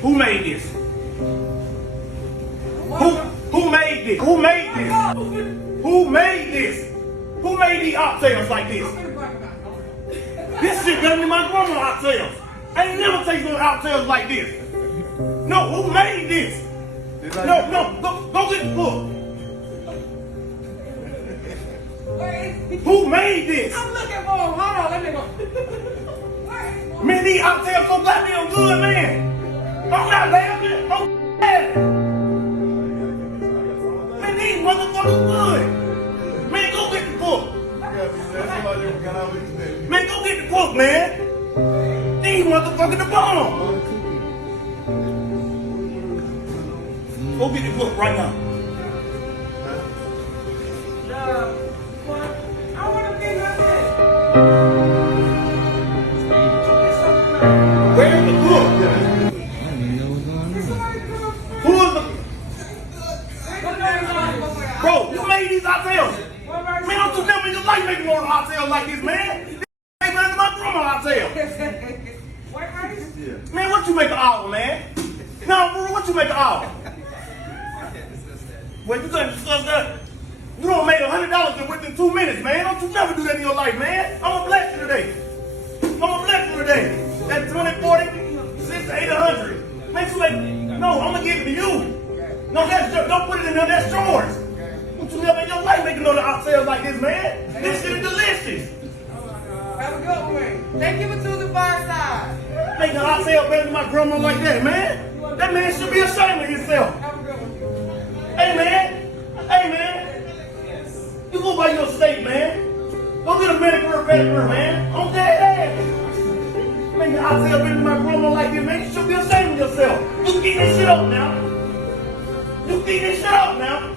Who made this? Who made this? Who made this? Who made this? Who made these oxtails like this? This shit better than my grandma's oxtails. I ain't never tasted no oxtails like this. No, who made this? No, go get the book. Who made this? I'm looking for him. Hold on, let me go. Man, these oxtails so goddamn good, man. I'm not laughing. I'm laughing. Man, these motherfuckers good. Man, go get the book. Man, go get the book, man. These motherfuckers the bomb. Go get the book right now. I want to be like this. Where's the book? Who is the... Bro, you made these oxtails. Man, don't you never in your life making more oxtails like this, man. This ain't better than my grandma's oxtails. White rice? Man, what you make an hour, man? No, bro, what you make an hour? Well, you couldn't discuss that. You don't make $100 within 2 minutes, man. Don't you never do that in your life, man. I'm gonna bless you today. I'm gonna bless you today. That's 20, 40, 60, 80, 100. Man, you make, no, I'm gonna give it to you. No, don't put it in there, that's yours. Don't you never in your life making no oxtails like this, man. This shit is delicious. Have a good one. Thank you for choosing Fireside. Making an oxtail better than my grandma like that, man. That man should be ashamed of himself. Have a good one. Hey, man. Hey, man. You go by your state, man. Go get a medicare, man. I'm dead ass. Making an oxtail better than my grandma like this, man. You should be ashamed of yourself. You keep this shit up now. You keep this shit up now.